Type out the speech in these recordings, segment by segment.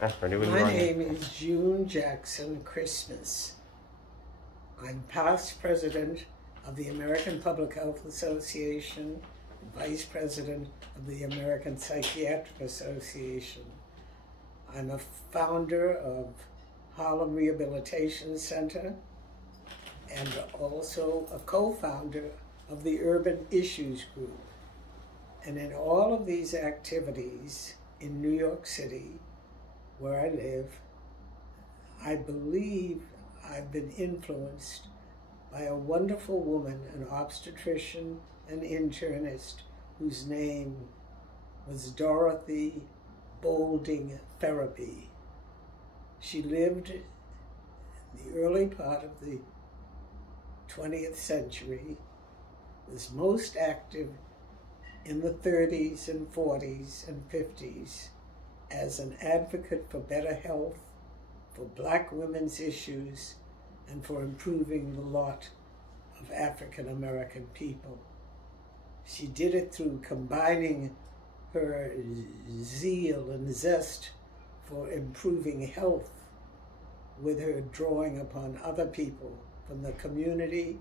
My name is June Jackson Christmas. I'm past president of the American Public Health Association, vice president of the American Psychiatric Association. I'm a founder of Harlem Rehabilitation Center and also a co-founder of the Urban Issues Group. And in all of these activities in New York City, where I live, I believe I've been influenced by a wonderful woman, an obstetrician and internist, whose name was Dorothy Boulding Ferebee. She lived in the early part of the 20th century, was most active in the 30s and 40s and 50s as an advocate for better health, for Black women's issues, and for improving the lot of African American people. She did it through combining her zeal and zest for improving health with her drawing upon other people from the community,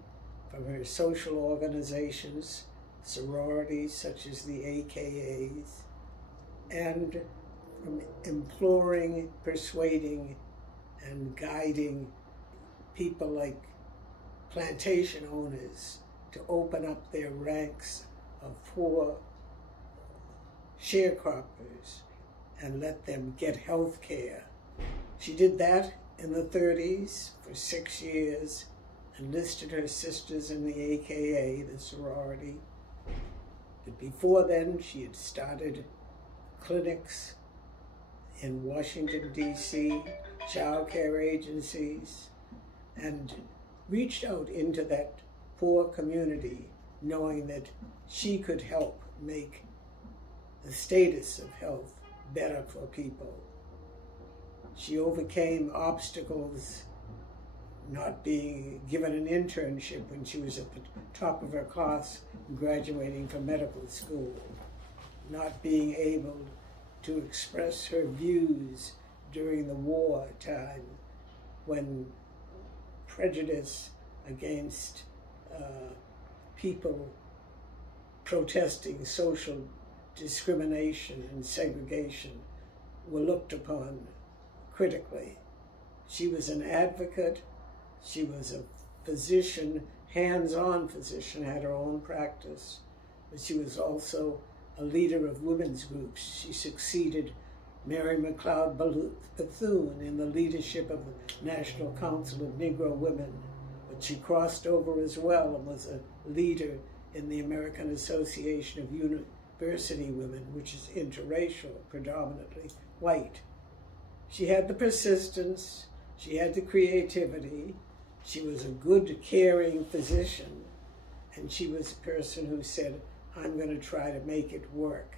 from her social organizations, sororities such as the AKAs, and from imploring, persuading, and guiding people like plantation owners to open up their ranks of poor sharecroppers and let them get health care. She did that in the 30s for 6 years, enlisted her sisters in the AKA, the sorority. But before then, she had started clinics in Washington, D.C., child care agencies, and reached out into that poor community, knowing that she could help make the status of health better for people. She overcame obstacles, not being given an internship when she was at the top of her class graduating from medical school, not being able to express her views during the war time when prejudice against people protesting social discrimination and segregation were looked upon critically. She was an advocate, she was a physician, hands-on physician, had her own practice, but she was also a leader of women's groups. She succeeded Mary McLeod Bethune in the leadership of the National Council of Negro Women, but she crossed over as well and was a leader in the American Association of University Women, which is interracial, predominantly white. She had the persistence, she had the creativity, she was a good, caring physician, and she was a person who said, I'm going to try to make it work.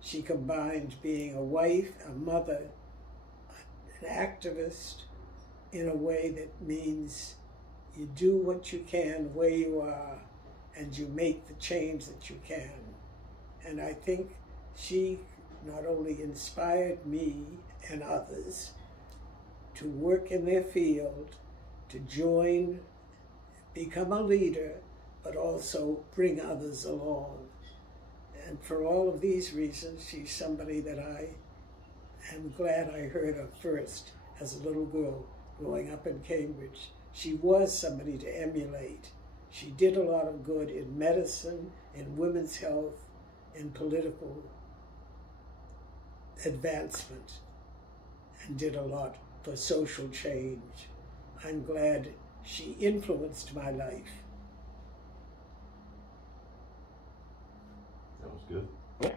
She combined being a wife, a mother, an activist in a way that means you do what you can where you are and you make the change that you can. And I think she not only inspired me and others to work in their field, to join, become a leader, but also bring others along. And for all of these reasons, she's somebody that I am glad I heard of first as a little girl growing up in Cambridge. She was somebody to emulate. She did a lot of good in medicine, in women's health, in political advancement, and did a lot for social change. I'm glad she influenced my life. That was good. Yeah.